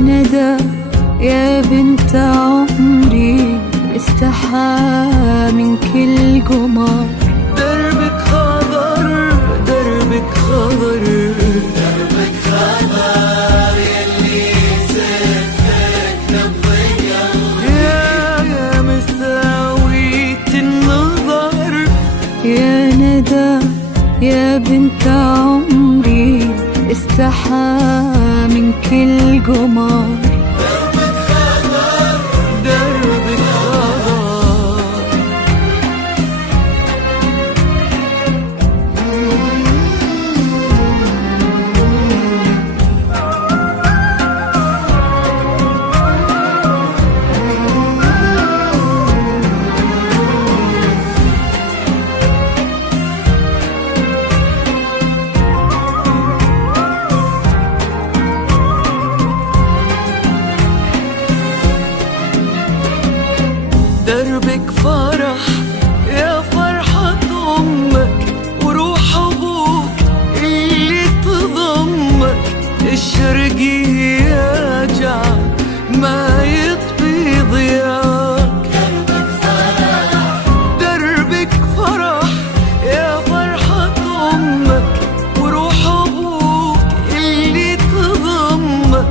ندى يا بنت عمري استحى من كل قمر. دربك خضر دربك خضر دربك خضر يلي سفك نبضية يا مساوية النظر. يا ندى يا بنت عمري استحى من كل قمر. دربك خضر دربك خضر. دربك فرح يا فرحة أمك وروح أبوك اللي تضمك. اشرقي يا جعل ما يطفي ضياك. دربك فرح يا فرحة أمك وروح أبوك اللي تضمك.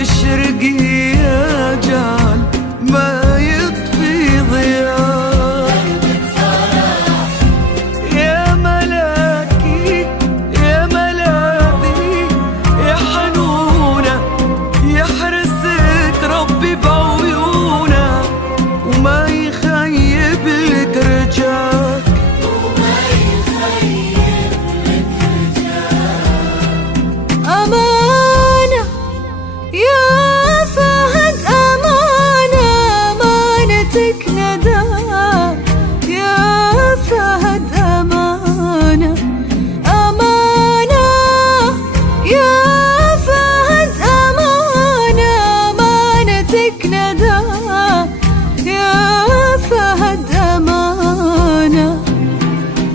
اشرقي يا جعل ما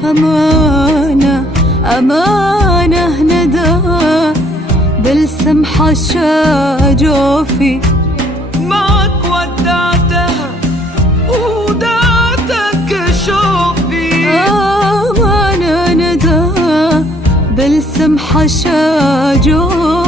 أمانة أمانة ندى بلسم حشا جوفي معك ودعتها ودعتك شوفي. أمانة ندى بلسم حشا جوفي